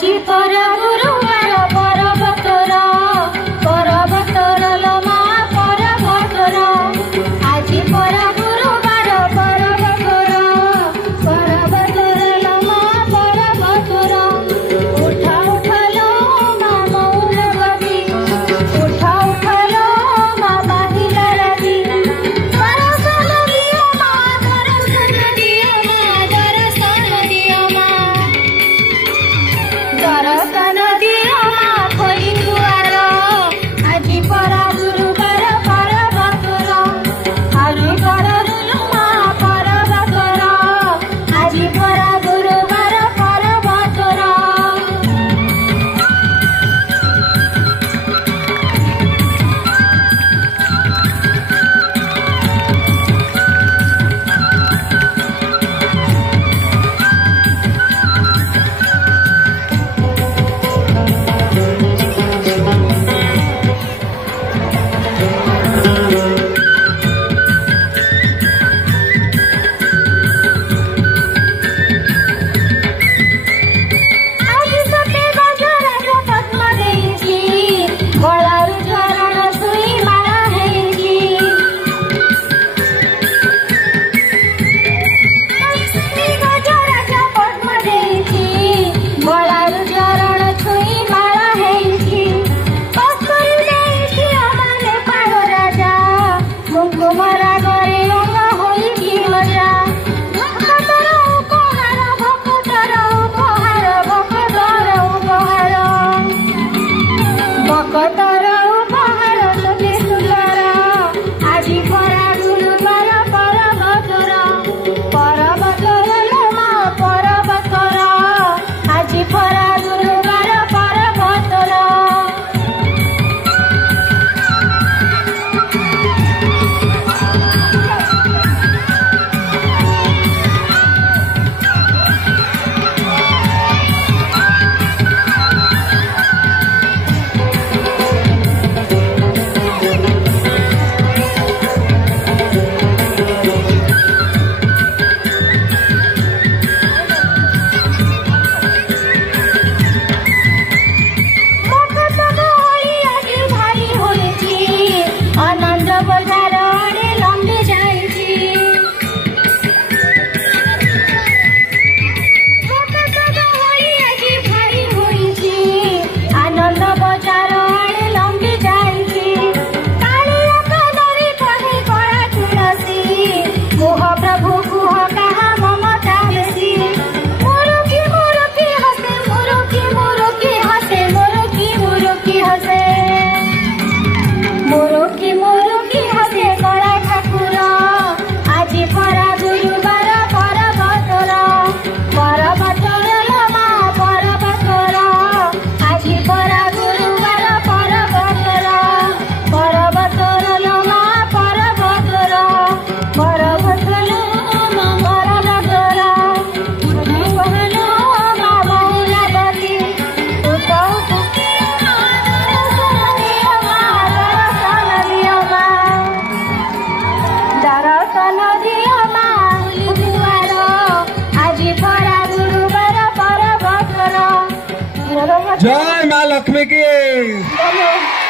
আজি পরা গুরুবার পরবতর পরবতর লমা পরবতর আজি পরা গুরুবার পরবতর পরবতর লমা পরবতর উঠা উঠালো মা মৌলবতী উঠা উঠালো মা বাহিলা রাজি দর্শন দিও মা দর্শন দিও মা দর্শন দিও মা দর্শন দিও মা খোলি দুয়ার আজি পরা গুরুবার পরবতর আজি করলু মা পরবতর আজি পরা গুরুবার পরবতর আজি ସତେ ଗଜରାଜ ପଦ୍ମ ଦେଇଛି ଗଳାରୁ ଝରଣ ସୁଇ ମାଳା ହେଇଛି আজি ସତେ ଗଜରାଜ ପଦ୍ମ ଦେଇଛି ଗଳାରୁ ଝରଣ ଛୁଇ ମାଳା ହେଇଛି କସ୍ତୁରୀ ଦେଇଛି ଅମାନେ ପାଳ ରାଜା କୁଙ୍କୁମରା ଗରେ ରଙ୍ଗ ହୋଇଛି ମଜା ଭକ୍ତର ଉପହାର ଭକ୍ତର ଉପହାର ଭକ୍ତର ଉପହାର ଭକ୍ତର ଉପହାର ତତେ ସୁନ୍ଦର আজি ପରା ଗୁରୁବାର ପରବତର ପରବତର ଲୋମା ପରବତର আজি ପରା ଗୁରୁବାର ପରବତର ଭକ୍ତ ଗହଳି ଆଜି ଭାରି ହୋଇଛି ଆନନ୍ଦ ବଜାର ଆଡ଼େ ଲମ୍ବି ଯାଇଛି ଭକ୍ତ ଗହଳି ଆଜି ଭାରି ହୋଇଛି ଆନନ୍ଦ ବଜାର ଆଡ଼େ ଲମ୍ବି ଯାଇଛି କାଳିଆ କାନରେ କହେ କଳା ତୁଳସୀ କୁହ ପ୍ରଭୁ କୁହ କାହା ମମତା ବେଶୀ ମୁରୁକି ମୁରୁକି ହସେ ମୁରୁକି ମୁରୁକି ହସେ ମୁରୁକି ମୁରୁକି ହସେ ମୁରୁକି ମୁରୁକି ହସେ କଳା ଠାକୁର আজি ପରା ଗୁରୁବାର ପରବତର ପରବତର ଲୋମା ପରବତର আজি ପରା ଗୁରୁବାର ପରବତର ପରବତର ଲୋମା ପରବତର ପରବତର ଲୋମା ପରବତର ଉଠି ପହଲ ମା ମହୁଲାବତୀ ଉଠ ଉଠି ଦର୍ଶନ ଦିଅ ମା ଦର୍ଶନ ଦିଅ ମା ଦର୍ଶନ ଦିଅ ମା ଦୁଆର আজি ପରା ଗୁରୁବାର ପରବତର जय माँ लक्ष्मी की।